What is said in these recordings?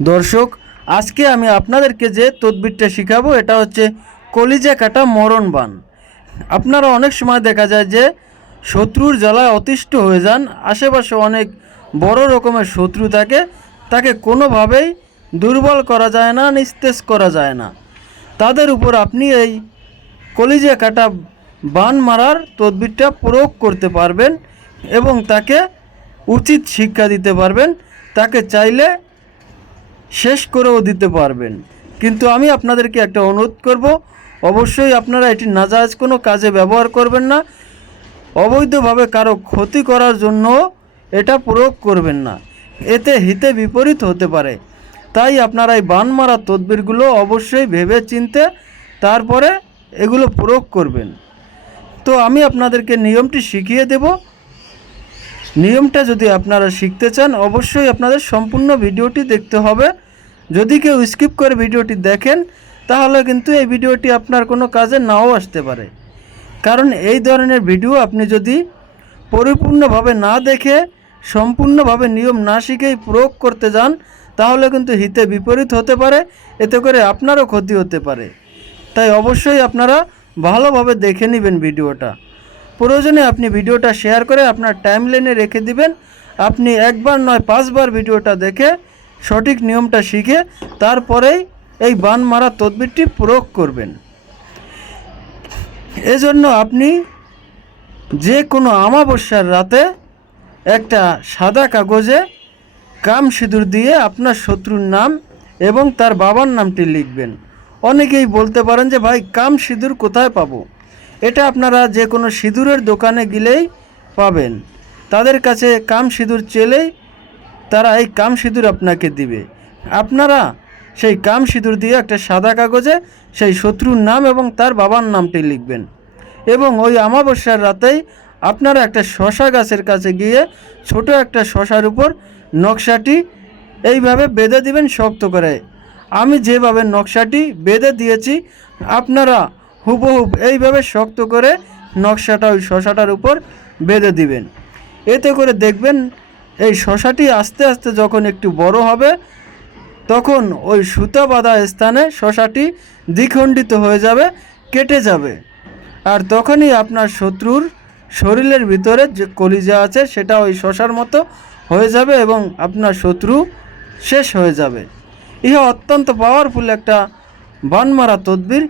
দর্শক, আজকে আমি আপনাদেরকে যে তদবিরটা শেখাবো, এটা হচ্ছে কলিজা কাটা মরণ বান। আপনারা অনেক সময় দেখা যায় যে শত্রুর জ্বালায় অতিষ্ঠ হয়ে যান, আশেপাশে অনেক বড় রকমের শত্রু থাকে, তাকে কোনোভাবেই দুর্বল করা যায় না, নিস্তেজ করা যায় না। তাদের উপর আপনি এই কলিজা কাটা বান মারার তদবিরটা প্রয়োগ করতে পারবেন এবং তাকে উচিত শিক্ষা দিতে পারবেন। তাকে চাইলে শেষ করেও দিতে পারবেন। কিন্তু আমি আপনাদেরকে একটা অনুরোধ করব, অবশ্যই আপনারা এটি নাজায়জ কোনো কাজে ব্যবহার করবেন না। অবৈধভাবে কারও ক্ষতি করার জন্য এটা প্রয়োগ করবেন না। এতে হিতে বিপরীত হতে পারে। তাই আপনারা এই বান মারা তদবিরগুলো অবশ্যই ভেবে চিনতে তারপরে এগুলো প্রয়োগ করবেন। তো আমি আপনাদেরকে নিয়মটি শিখিয়ে দেব। নিয়মটা যদি আপনারা শিখতে চান, অবশ্যই আপনাদের সম্পূর্ণ ভিডিওটি দেখতে হবে। যদি কেউ স্কিপ করে ভিডিওটি দেখেন, তাহলে কিন্তু এই ভিডিওটি আপনার কোনো কাজে নাও আসতে পারে। কারণ এই ধরনের ভিডিও আপনি যদি পরিপূর্ণভাবে না দেখে, সম্পূর্ণভাবে নিয়ম না শিখেই প্রয়োগ করতে যান, তাহলে কিন্তু হিতে বিপরীত হতে পারে, এতে করে আপনারও ক্ষতি হতে পারে। তাই অবশ্যই আপনারা ভালোভাবে দেখে নেবেন ভিডিওটা। প্রয়োজনে আপনি ভিডিওটা শেয়ার করে আপনার টাইম লাইনে রেখে দিবেন। আপনি একবার নয়, পাঁচবার ভিডিওটা দেখে সঠিক নিয়মটা শিখে তারপরেই এই বান মারা তদবিরটি প্রয়োগ করবেন। এজন্য আপনি যে কোনো আমাবস্যার রাতে একটা সাদা কাগজে কাম সিঁদুর দিয়ে আপনার শত্রুর নাম এবং তার বাবার নামটি লিখবেন। অনেকেই বলতে পারেন যে, ভাই, কাম সিঁদুর কোথায় পাবো? এটা আপনারা যে কোনো সিঁদুরের দোকানে গেলেই পাবেন। তাদের কাছে কাম সিঁদুর চেলে তারা এই কাম সিঁদুর আপনাকে দিবে। আপনারা সেই কাম সিঁদুর দিয়ে একটা সাদা কাগজে সেই শত্রুর নাম এবং তার বাবার নামটি লিখবেন। এবং ওই অমাবস্যার রাতেই আপনারা একটা শশা গাছের কাছে গিয়ে ছোট একটা শশার উপর নকশাটি এইভাবে বেঁধে দিবেন, শক্ত করে। আমি যেভাবে নকশাটি বেঁধে দিয়েছি, আপনারা হুবহুব এইভাবে শক্ত করে নকশাটা ওই শশাটার উপর বেঁধে দিবেন। এতে করে দেখবেন এই শশাটি আস্তে আস্তে যখন একটু বড় হবে, তখন ওই সুতা বাঁধা স্থানে শশাটি দ্বিখণ্ডিত হয়ে যাবে, কেটে যাবে। আর তখনই আপনার শত্রুর শরীরের ভিতরে যে কলিজা আছে, সেটা ওই শশার মতো হয়ে যাবে এবং আপনার শত্রু শেষ হয়ে যাবে। ইহা অত্যন্ত পাওয়ারফুল একটা বানমারা তদবির।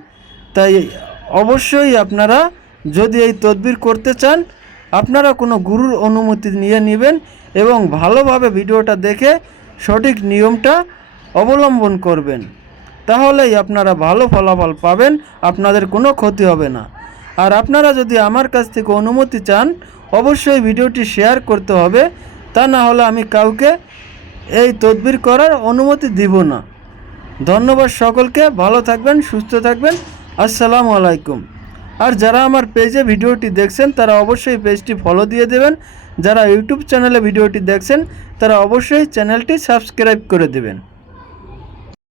তাই অবশ্যই আপনারা যদি এই তদবির করতে চান, আপনারা কোনো গুরুর অনুমতি নিয়ে নেবেন এবং ভালোভাবে ভিডিওটা দেখে সঠিক নিয়মটা অবলম্বন করবেন। তাহলেই আপনারা ভালো ফলাফল পাবেন, আপনাদের কোনো ক্ষতি হবে না। আর আপনারা যদি আমার কাছ থেকে অনুমতি চান, অবশ্যই ভিডিওটি শেয়ার করতে হবে। তা না হলে আমি কাউকে এই তদবির করার অনুমতি দিব না। ধন্যবাদ সকলকে, ভালো থাকবেন, সুস্থ থাকবেন। আসসালামু আলাইকুম। আর যারা আমার পেজে ভিডিওটি দেখছেন, তারা অবশ্যই পেজটি ফলো দিয়ে দেবেন। যারা ইউটিউব চ্যানেলে ভিডিওটি দেখছেন, তারা অবশ্যই চ্যানেলটি সাবস্ক্রাইব করে দেবেন।